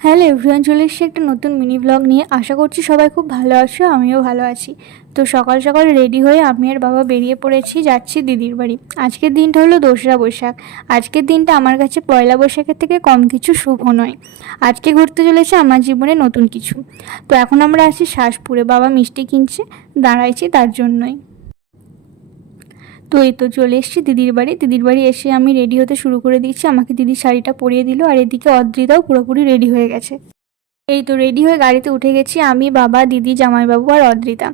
Hello everyone, চলে এসেছি একটা নতুন মিনি ব্লগ নিয়ে। আশা করছি সবাই খুব ভালো আছো, আমিও ভালো আছি। তো সকাল সকাল রেডি হয়ে আমি আর বাবা বেরিয়ে পড়েছি, যাচ্ছি দিদির বাড়ি। আজকের দিনটা হলো 2রা বৈশাখ। আজকের দিনটা আমার কাছে পয়লা বৈশাখের থেকে কম কিছু শুভ নয়। আজকে ঘটতে চলেছে আমার জীবনে নতুন কিছু। তো এখন আমরা আছি শাসপুরে, বাবা মিষ্টি কিনছে, দাঁড়াইছি তার জন্যই। তো এই তো চলে এসেছি দিদির বাড়ি। দিদির বাড়ি এসে আমি রেডি হতে শুরু করে দিয়েছি। আমাকে দিদির শাড়িটা পরিয়ে দিল, আর এদিকে অদ্রিতাও পুরোপুরি রেডি হয়ে গেছে। এই তো রেডি হয়ে গাড়িতে উঠে গেছি আমি, বাবা, দিদি, জামাইবাবু আর অদ্রিতা।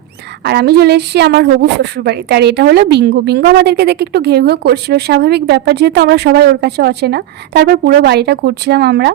আর আমি চলে এসেছি আমার হবু শ্বশুর বাড়িতে। আর এটা হলো বিঙ্গু। বিঙ্গু আমাদেরকে দেখে একটু ঘেউ ঘেউ করছিল, স্বাভাবিক ব্যাপার, যেহেতু আমরা সবাই ওর কাছে অচেনা। তারপর পুরো বাড়িটা ঘুরছিলাম আমরা।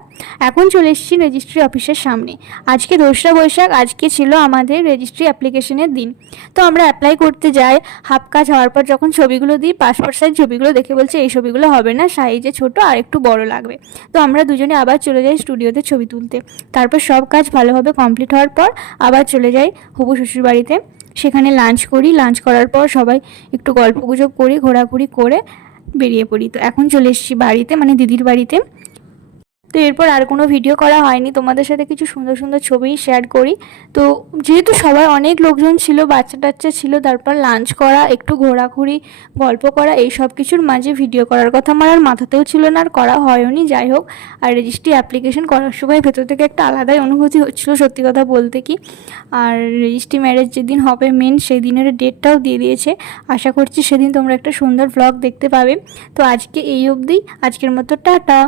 এখন চলে এসেছি রেজিস্ট্রি অফিসের সামনে। আজকে 2রা বৈশাখ, আজকে ছিল আমাদের রেজিস্ট্রি অ্যাপ্লিকেশনের দিন। তো আমরা অ্যাপ্লাই করতে যাই। হাফ কাজ হওয়ার পর যখন ছবিগুলো দিই, পাসপোর্ট সাইজ ছবিগুলো দেখে বলছে এই ছবিগুলো হবে না, সাইজে ছোট আর একটু বড় লাগবে। তো আমরা দুজনে আবার চলে যাই স্টুডিওতে ছবি তুলতে। তারপর সব কাজ ভালোভাবে কমপ্লিট হওয়ার পর আবার চলে যাই হবু শ্বশুর বাড়িতে। সেখানে লাঞ্চ করি। লাঞ্চ করার পর সবাই একটু গল্পগুজব করি, ঘোরাঘুরি করে বেরিয়ে পড়ি। তো এখন চলে এসেছি বাড়িতে, মানে দিদির বাড়িতে। তো এরপর আর কোনো ভিডিও করা হয়নি, তোমাদের সাথে কিছু সুন্দর সুন্দর ছবি শেয়ার করি। তো যেহেতু সবাই অনেক লোকজন ছিল, বাচ্চা টাচ্চা ছিল, তারপর লাঞ্চ করা, একটু ঘোরাঘুরি, গল্প করা, এই সব কিছুর মাঝে ভিডিও করার কথা আমার আর মাথাতেও ছিল না, আর করা হয়নি। যাই হোক, আর রেজিস্ট্রি অ্যাপ্লিকেশন করার সময় ভেতর থেকে একটা আলাদাই অনুভূতি হচ্ছিলো, সত্যি কথা বলতে কি। আর রেজিস্ট্রি ম্যারেজ যেদিন হবে মেন, সেই দিনের ডেটটাও দিয়ে দিয়েছে। আশা করছি সেদিন তোমরা একটা সুন্দর ব্লগ দেখতে পাবে। তো আজকে এই অবধি, আজকের মতো টাটা।